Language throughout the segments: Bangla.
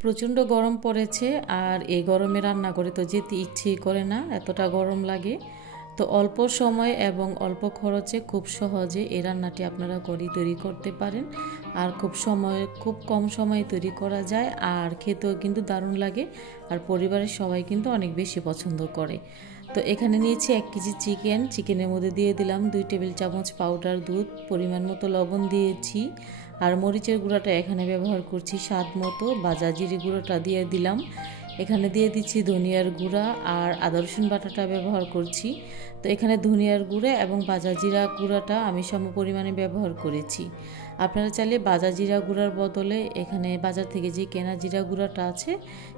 প্রচণ্ড গরম পড়েছে আর এই গরমে রান্না করে তো যেতে ইচ্ছেই করে না, এতটা গরম লাগে। তো অল্প সময় এবং অল্প খরচে খুব সহজে এই রান্নাটি আপনারা তৈরি করতে পারেন। আর খুব কম সময়ে তৈরি করা যায়, আর খেতেও কিন্তু দারুণ লাগে। আর পরিবারের সবাই কিন্তু অনেক বেশি পছন্দ করে। তো এখানে নিয়েছি 1 কেজি চিকেন। চিকেনের মধ্যে দিয়ে দিলাম 2 টেবিল চামচ পাউডার দুধ, পরিমাণ মতো লবণ দিয়েছি। আর মরিচের গুঁড়াটা এখানে ব্যবহার করছি স্বাদ মতো। ভাজা জিরে গুঁড়োটা দিয়ে দিলাম। এখানে দিয়ে দিচ্ছি ধনিয়ার গুঁড়া আর আদা রসুন বাটাটা ব্যবহার করছি। তো এখানে ধনিয়ার গুঁড়া এবং ভাজা জিরা গুঁড়াটা আমি সম পরিমাণে ব্যবহার করেছি। আপনারা চাইলে ভাজা জিরা গুঁড়ার বদলে এখানে বাজার থেকে যে কেনা জিরা গুঁড়াটা আছে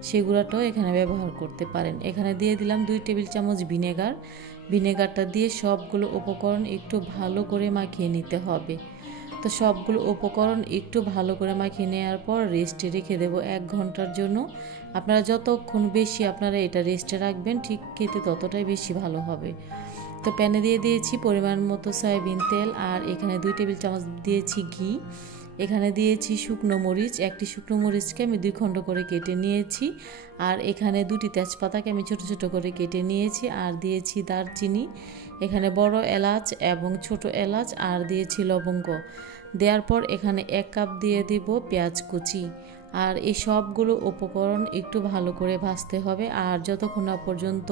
সেই গুঁড়াটাও এখানে ব্যবহার করতে পারেন। এখানে দিয়ে দিলাম 2 টেবিল চামচ ভিনেগার। ভিনেগারটা দিয়ে সবগুলো উপকরণ একটু ভালো করে মাখিয়ে নিতে হবে। তো সবগুলো উপকরণ একটু ভালো করে মাখিয়ে নেওয়ার পর রেস্টে রেখে দেবো 1 ঘন্টার জন্য। আপনারা যতক্ষণ বেশি আপনারা এটা রেস্টে রাখবেন ঠিক খেতে ততটাই বেশি ভালো হবে। তো প্যানে দিয়ে দিয়েছি পরিমাণ মতো সয়াবিন তেল, আর এখানে 2 টেবিল চামচ দিয়েছি ঘি। এখানে দিয়েছি শুকনো মরিচ। একটি শুকনো মরিচকে আমি 2 খণ্ড করে কেটে নিয়েছি। আর এখানে 2টি তেজপাতাকে আমি ছোট ছোট করে কেটে নিয়েছি। আর দিয়েছি দারচিনি, এখানে বড় এলাচ এবং ছোট এলাচ, আর দিয়েছি লবঙ্গ। দেওয়ার পর এখানে 1 কাপ দিয়ে দিব পেঁয়াজ কুচি। আর এই সবগুলো উপকরণ একটু ভালো করে ভাজতে হবে। আর যতক্ষণ না পর্যন্ত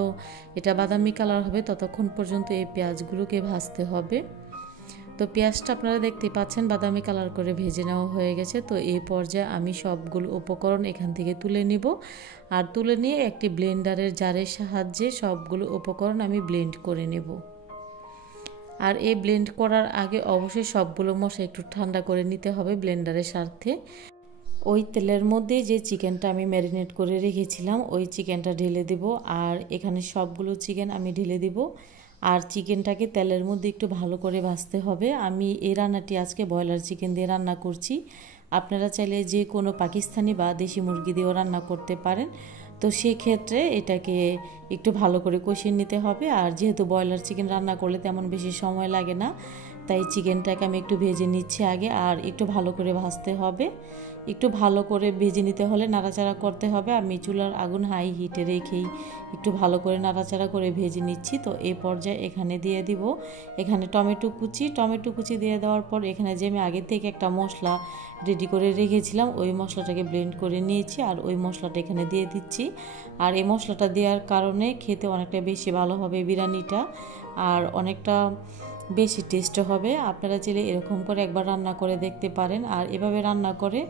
এটা বাদামি কালার হবে ততক্ষণ পর্যন্ত এই পেঁয়াজগুলোকে ভাজতে হবে। তো পেঁয়াজটা আপনারা দেখতেই পাচ্ছেন বাদামি কালার করে ভেজে নেওয়া হয়ে গেছে। তো এই পর্যায়ে আমি সবগুলো উপকরণ এখান থেকে তুলে নিব। আর তুলে নিয়ে একটি ব্লেন্ডারের জারের সাহায্যে সবগুলো উপকরণ আমি ব্লেন্ড করে নেব। আর এই ব্লেন্ড করার আগে অবশ্যই সবগুলো মশলা একটু ঠান্ডা করে নিতে হবে ব্লেন্ডারের সাথে। ওই তেলের মধ্যে যে চিকেনটা আমি ম্যারিনেট করে রেখেছিলাম ওই চিকেনটা ঢেলে দেব। আর এখানে সবগুলো চিকেন আমি ঢেলে দেব। আর চিকেনটাকে তেলের মধ্যে একটু ভালো করে ভাজতে হবে। আমি এই রান্নাটি আজকে ব্রয়লার চিকেন দিয়ে রান্না করছি। আপনারা চাইলে যে কোনো পাকিস্তানি বা দেশি মুরগি দিয়েও রান্না করতে পারেন। তো সেই ক্ষেত্রে এটাকে একটু ভালো করে কষিয়ে নিতে হবে। আর যেহেতু ব্রয়লার চিকেন রান্না করলে তেমন বেশি সময় লাগে না, তাই চিকেনটাকে আমি একটু ভেজে নিচ্ছি আগে। আর একটু ভালো করে ভাজতে হবে। একটু ভালো করে ভেজে নিতে হলে নাড়াচাড়া করতে হবে। আমি চুলার আগুন হাই হিটে রেখেই একটু ভালো করে নাড়াচাড়া করে ভেজে নিচ্ছি। তো এই পর্যায়ে এখানে দিয়ে দিব এখানে টমেটো কুচি দিয়ে দেওয়ার পর এখানে যে আমি আগে থেকে একটা মশলা রেডি করে রেখেছিলাম ওই মশলাটাকে ব্লেন্ড করে নিয়েছি। আর ওই মশলাটা এখানে দিয়ে দিচ্ছি। আর এই মশলাটা দেওয়ার কারণে খেতে অনেকটা বেশি ভালো হবে বিরিয়ানিটা, আর অনেকটা বেশি টেস্ট হবে। আপনারা চাইলে এরকম করে একবার রান্না করে দেখতে পারেন। আর এভাবে রান্না করে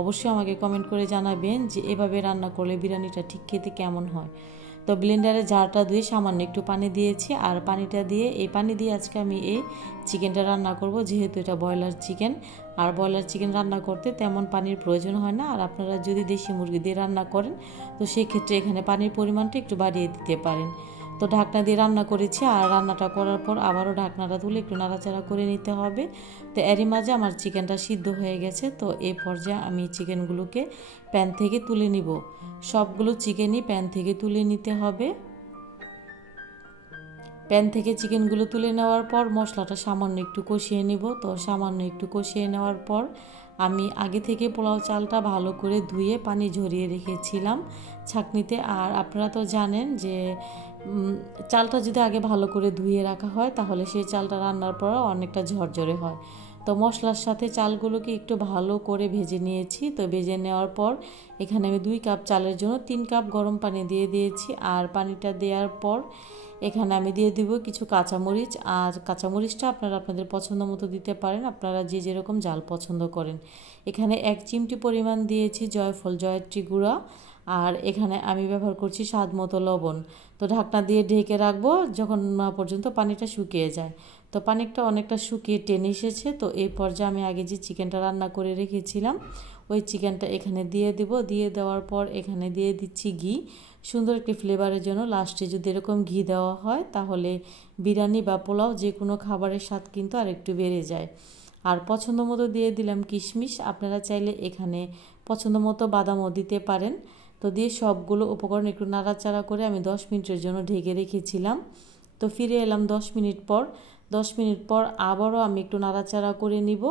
অবশ্যই আমাকে কমেন্ট করে জানাবেন যে এভাবে রান্না করলে বিরিয়ানিটা ঠিক খেতে কেমন হয়। তো ব্লেন্ডারে জারটা ধুয়ে সামান্য একটু পানি দিয়েছি। আর পানিটা দিয়ে এই পানি দিয়ে আজকে আমি এই চিকেনটা রান্না করব, যেহেতু এটা ব্রয়লার চিকেন। আর ব্রয়লার চিকেন রান্না করতে তেমন পানির প্রয়োজন হয় না। আর আপনারা যদি দেশি মুরগি দিয়ে রান্না করেন তো সেই ক্ষেত্রে এখানে পানির পরিমাণটা একটু বাড়িয়ে দিতে পারেন। তো ঢাকনা দিয়ে রান্না করেছি। আর রান্নাটা করার পর আবারও ঢাকনাটা তুলে একটু নাড়াচাড়া করে নিতে হবে। তো এরই মাঝে আমার চিকেনটা সিদ্ধ হয়ে গেছে। তো এই পর্যায়ে আমি চিকেনগুলোকে প্যান থেকে তুলে নিব। সবগুলো চিকেনই প্যান থেকে তুলে নিতে হবে। প্যান থেকে চিকেনগুলো তুলে নেওয়ার পর মশলাটা সামান্য একটু কষিয়ে নিব। তো সামান্য একটু কষিয়ে নেওয়ার পর আমি আগে থেকে পোলাও চালটা ভালো করে ধুয়ে পানি ঝরিয়ে রেখেছিলাম ছাঁকনিতে। আর আপনারা তো জানেন যে চালটা যদি আগে ভালো করে ধুয়ে রাখা হয় তাহলে সেই চালটা রান্নার পর অনেকটা ঝরঝরে হয়। তো মশলার সাথে চালগুলোকে একটু ভালো করে ভেজে নিয়েছি। তো ভেজে নেওয়ার পর এখানে আমি 2 কাপ চালের জন্য 3 কাপ গরম পানি দিয়ে দিয়েছি। আর পানিটা দেওয়ার পর এখানে আমি দিয়ে দিব কিছু কাঁচামরিচ। আর কাঁচামরিচটা আপনারা আপনাদের পছন্দ মতো দিতে পারেন, আপনারা যে যেরকম ঝাল পছন্দ করেন। এখানে 1 চিমটি পরিমাণ দিয়েছি জয়ত্রী গুঁড়া। আর এখানে আমি ব্যবহার করছি স্বাদ মতো লবণ। তো ঢাকনা দিয়ে ঢেকে রাখবো যখন না পর্যন্ত পানিটা শুকিয়ে যায়। তো পানিটা অনেকটা শুকিয়ে টেনে এসেছে। তো এই পর্যায়ে আমি আগে যে চিকেনটা রান্না করে রেখেছিলাম ওই চিকেনটা এখানে দিয়ে দিব। দিয়ে দেওয়ার পর এখানে দিয়ে দিচ্ছি ঘি, সুন্দর একটি ফ্লেভারের জন্য। লাস্টে যদি এরকম ঘি দেওয়া হয় তাহলে বিরিয়ানি বা পোলাও যে কোনো খাবারের স্বাদ কিন্তু আর একটু বেড়ে যায়। আর পছন্দ মতো দিয়ে দিলাম কিশমিশ। আপনারা চাইলে এখানে পছন্দ মতো বাদামও দিতে পারেন। তো দিয়ে সবগুলো উপকরণ একটু নাড়াচাড়া করে আমি 10 মিনিটের জন্য ঢেকে রেখেছিলাম। তো ফিরে এলাম 10 মিনিট পর। 10 মিনিট পর আবারও আমি একটু নাড়াচাড়া করে নিব।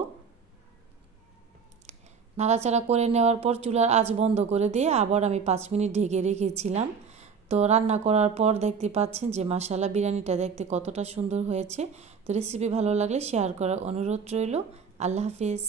নাড়াচাড়া করে নেওয়ার পর চুলার আঁচ বন্ধ করে দিয়ে আবার আমি 5 মিনিট ঢেকে রেখেছিলাম। তো রান্না করার পর দেখতে পাচ্ছেন যে মাশাআল্লাহ বিরিয়ানিটা দেখতে কতটা সুন্দর হয়েছে। তো রেসিপি ভালো লাগলে শেয়ার করার অনুরোধ রইল। আল্লাহ হাফেজ।